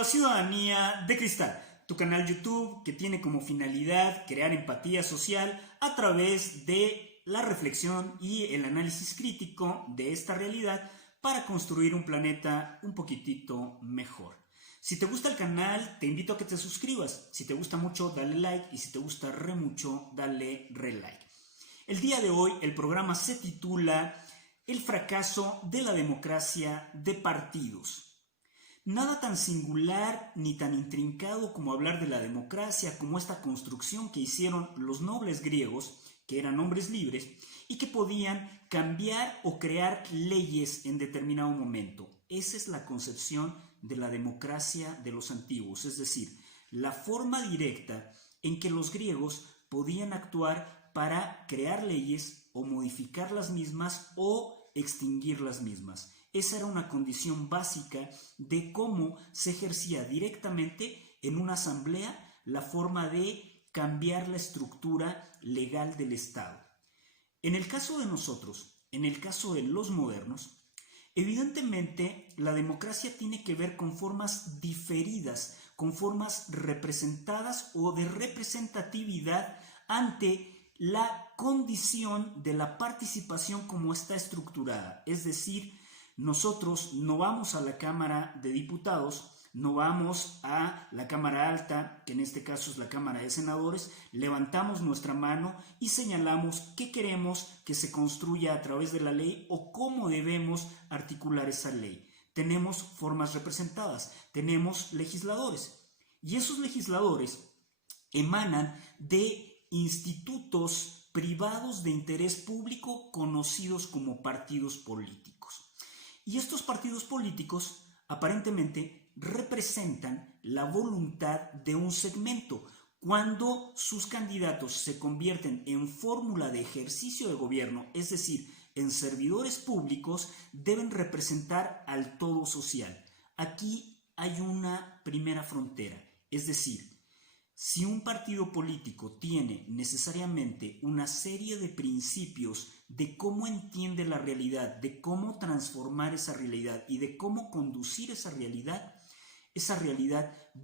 a Ciudadanía de Cristal, tu canal YouTube que tiene como finalidad crear empatía social a través de la reflexión y el análisis crítico de esta realidad para construir un planeta un poquitito mejor. Si te gusta el canal, te invito a que te suscribas. Si te gusta mucho, dale like, y si te gusta re mucho, dale re like. El día de hoy el programa se titula El fracaso de la democracia de partidos. Nada tan singular ni tan intrincado como hablar de la democracia, como esta construcción que hicieron los nobles griegos, que eran hombres libres, y que podían cambiar o crear leyes en determinado momento. Esa es la concepción de la democracia de los antiguos, es decir, la forma directa en que los griegos podían actuar para crear leyes o modificar las mismas o extinguir las mismas. Esa era una condición básica de cómo se ejercía directamente en una asamblea la forma de cambiar la estructura legal del Estado. En el caso de nosotros, en el caso de los modernos, evidentemente la democracia tiene que ver con formas diferidas, con formas representadas o de representatividad ante la condición de la participación como está estructurada. Es decir, nosotros no vamos a la Cámara de Diputados, no vamos a la Cámara Alta, que en este caso es la Cámara de Senadores, levantamos nuestra mano y señalamos qué queremos que se construya a través de la ley o cómo debemos articular esa ley. Tenemos formas representadas, tenemos legisladores, y esos legisladores emanan de institutos privados de interés público conocidos como partidos políticos. Y estos partidos políticos aparentemente representan la voluntad de un segmento. Cuando sus candidatos se convierten en fórmula de ejercicio de gobierno, es decir, en servidores públicos, deben representar al todo social. Aquí hay una primera frontera, es decir, si un partido político tiene necesariamente una serie de principios de cómo entiende la realidad, de cómo transformar esa realidad y de cómo conducir esa realidad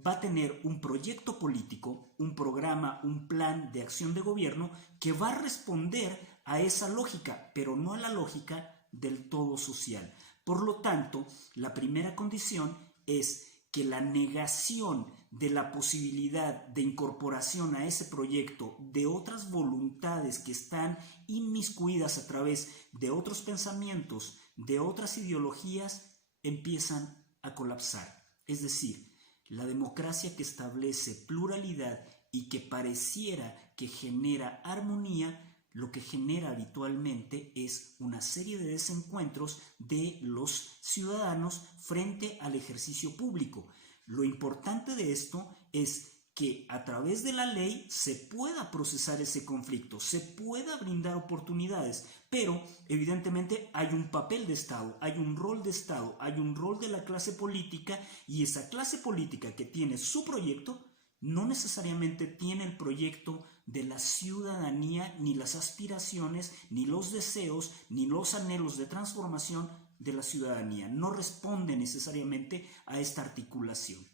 va a tener un proyecto político, un programa, un plan de acción de gobierno que va a responder a esa lógica, pero no a la lógica del todo social. Por lo tanto, la primera condición es que la negación de la posibilidad de incorporación a ese proyecto de otras voluntades que están inmiscuidas a través de otros pensamientos, de otras ideologías, empiezan a colapsar. Es decir, la democracia que establece pluralidad y que pareciera que genera armonía, lo que genera habitualmente es una serie de desencuentros de los ciudadanos frente al ejercicio público. Lo importante de esto es que a través de la ley se pueda procesar ese conflicto, se pueda brindar oportunidades, pero evidentemente hay un papel de Estado, hay un rol de Estado, hay un rol de la clase política, y esa clase política que tiene su proyecto no necesariamente tiene el proyecto de la ciudadanía, ni las aspiraciones, ni los deseos, ni los anhelos de transformación de la ciudadanía. No responde necesariamente a esta articulación.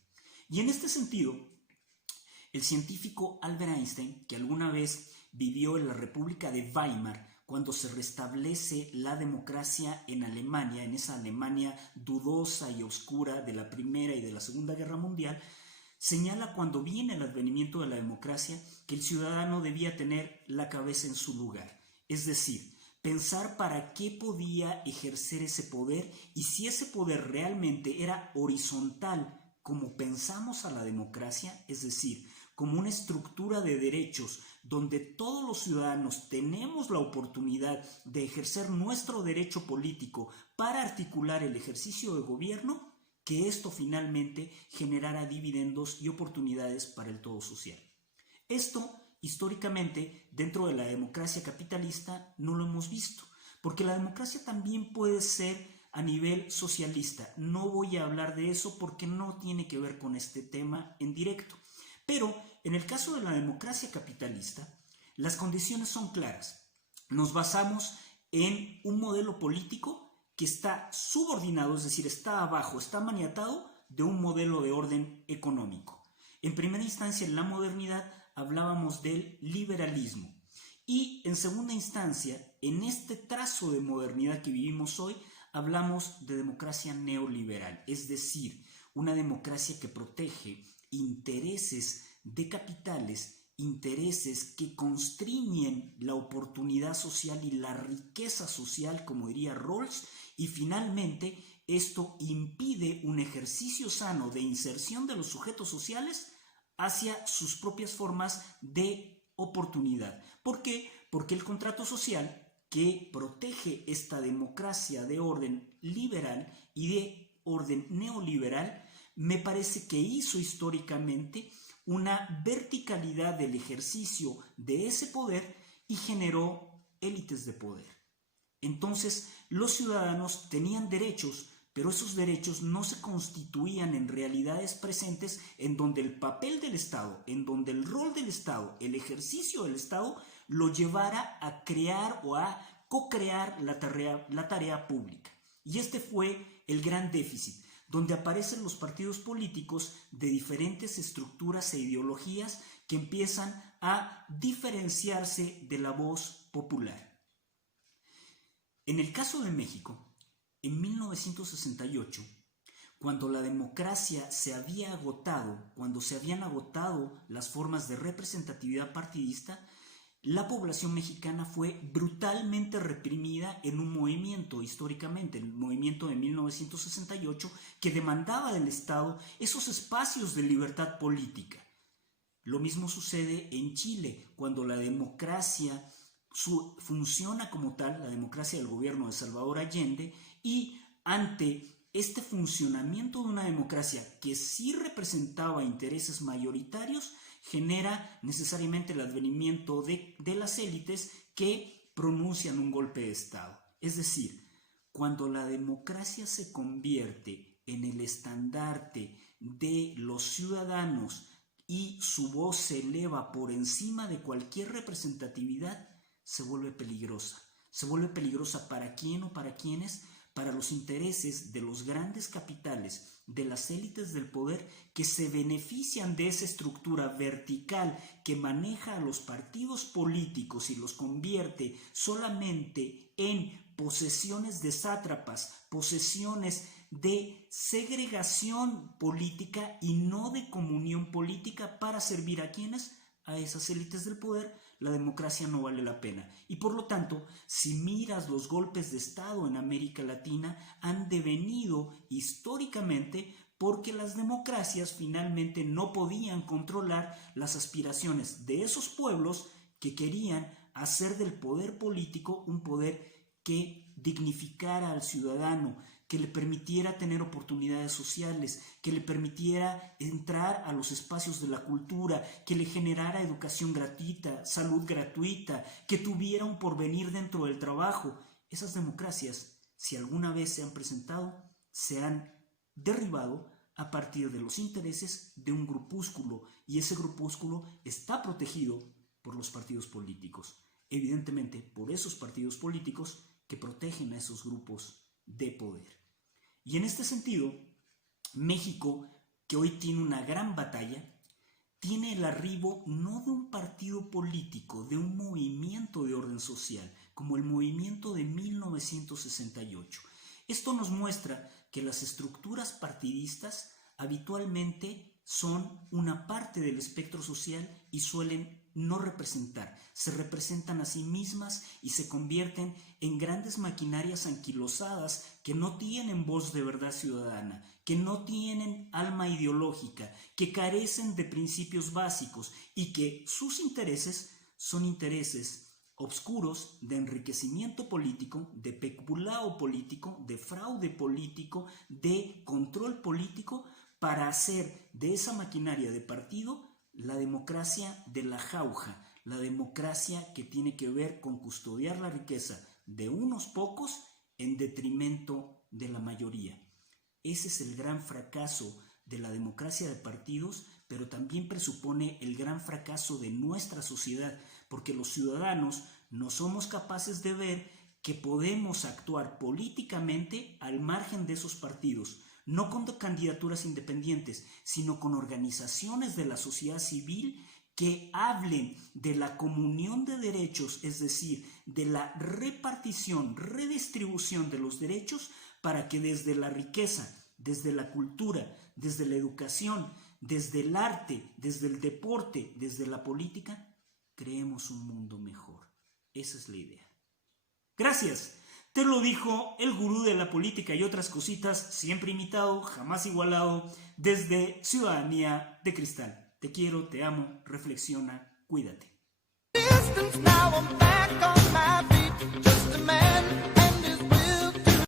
Y en este sentido, el científico Albert Einstein, que alguna vez vivió en la República de Weimar, cuando se restablece la democracia en Alemania, en esa Alemania dudosa y oscura de la Primera y de la Segunda Guerra Mundial, señala cuando viene el advenimiento de la democracia que el ciudadano debía tener la cabeza en su lugar, es decir, pensar para qué podía ejercer ese poder y si ese poder realmente era horizontal como pensamos a la democracia, es decir, como una estructura de derechos donde todos los ciudadanos tenemos la oportunidad de ejercer nuestro derecho político para articular el ejercicio de gobierno, que esto finalmente generara dividendos y oportunidades para el todo social. Esto, históricamente, dentro de la democracia capitalista no lo hemos visto, porque la democracia también puede ser a nivel socialista. No voy a hablar de eso porque no tiene que ver con este tema en directo. Pero en el caso de la democracia capitalista, las condiciones son claras. Nos basamos en un modelo político que está subordinado, es decir, está abajo, está maniatado de un modelo de orden económico. En primera instancia, en la modernidad, hablábamos del liberalismo. Y en segunda instancia, en este trazo de modernidad que vivimos hoy, hablamos de democracia neoliberal, es decir, una democracia que protege intereses de capitales, intereses que constriñen la oportunidad social y la riqueza social, como diría Rawls, y finalmente esto impide un ejercicio sano de inserción de los sujetos sociales hacia sus propias formas de oportunidad. ¿Por qué? Porque el contrato social que protege esta democracia de orden liberal y de orden neoliberal me parece que hizo históricamente una verticalidad del ejercicio de ese poder y generó élites de poder. Entonces, los ciudadanos tenían derechos, pero esos derechos no se constituían en realidades presentes en donde el papel del Estado, en donde el rol del Estado, el ejercicio del Estado, lo llevara a crear o a co-crear la tarea pública. Y este fue el gran déficit, donde aparecen los partidos políticos de diferentes estructuras e ideologías que empiezan a diferenciarse de la voz popular. En el caso de México, en 1968, cuando la democracia se había agotado, cuando se habían agotado las formas de representatividad partidista, la población mexicana fue brutalmente reprimida en un movimiento históricamente, el movimiento de 1968, que demandaba del Estado esos espacios de libertad política. Lo mismo sucede en Chile, cuando la democracia funciona como tal, la democracia del gobierno de Salvador Allende, y ante este funcionamiento de una democracia que sí representaba intereses mayoritarios, genera necesariamente el advenimiento de las élites que pronuncian un golpe de Estado. Es decir, cuando la democracia se convierte en el estandarte de los ciudadanos y su voz se eleva por encima de cualquier representatividad, se vuelve peligrosa. ¿Se vuelve peligrosa para quién o para quiénes? Para los intereses de los grandes capitales, de las élites del poder que se benefician de esa estructura vertical que maneja a los partidos políticos y los convierte solamente en posesiones de sátrapas, posesiones de segregación política y no de comunión política para servir a quienes, a esas élites del poder. La democracia no vale la pena. Y por lo tanto, si miras los golpes de Estado en América Latina, han devenido históricamente porque las democracias finalmente no podían controlar las aspiraciones de esos pueblos que querían hacer del poder político un poder que dignificara al ciudadano, que le permitiera tener oportunidades sociales, que le permitiera entrar a los espacios de la cultura, que le generara educación gratuita, salud gratuita, que tuviera un porvenir dentro del trabajo. Esas democracias, si alguna vez se han presentado, se han derribado a partir de los intereses de un grupúsculo, y ese grupúsculo está protegido por los partidos políticos. Evidentemente, por esos partidos políticos que protegen a esos grupos de poder. Y en este sentido, México, que hoy tiene una gran batalla, tiene el arribo no de un partido político, de un movimiento de orden social, como el movimiento de 1968. Esto nos muestra que las estructuras partidistas habitualmente son una parte del espectro social y suelen no representar, se representan a sí mismas y se convierten en grandes maquinarias anquilosadas que no tienen voz de verdad ciudadana, que no tienen alma ideológica, que carecen de principios básicos y que sus intereses son intereses obscuros de enriquecimiento político, de peculado político, de fraude político, de control político, para hacer de esa maquinaria de partido la democracia de la jauja, la democracia que tiene que ver con custodiar la riqueza de unos pocos en detrimento de la mayoría. Ese es el gran fracaso de la democracia de partidos, pero también presupone el gran fracaso de nuestra sociedad, porque los ciudadanos no somos capaces de ver que podemos actuar políticamente al margen de esos partidos. no con candidaturas independientes, sino con organizaciones de la sociedad civil que hablen de la comunión de derechos, es decir, de la repartición, redistribución de los derechos para que desde la riqueza, desde la cultura, desde la educación, desde el arte, desde el deporte, desde la política, creemos un mundo mejor. Esa es la idea. Gracias. Te lo dijo el gurú de la política y otras cositas, siempre imitado, jamás igualado, desde Ciudadanía de Cristal. Te quiero, te amo, reflexiona, cuídate.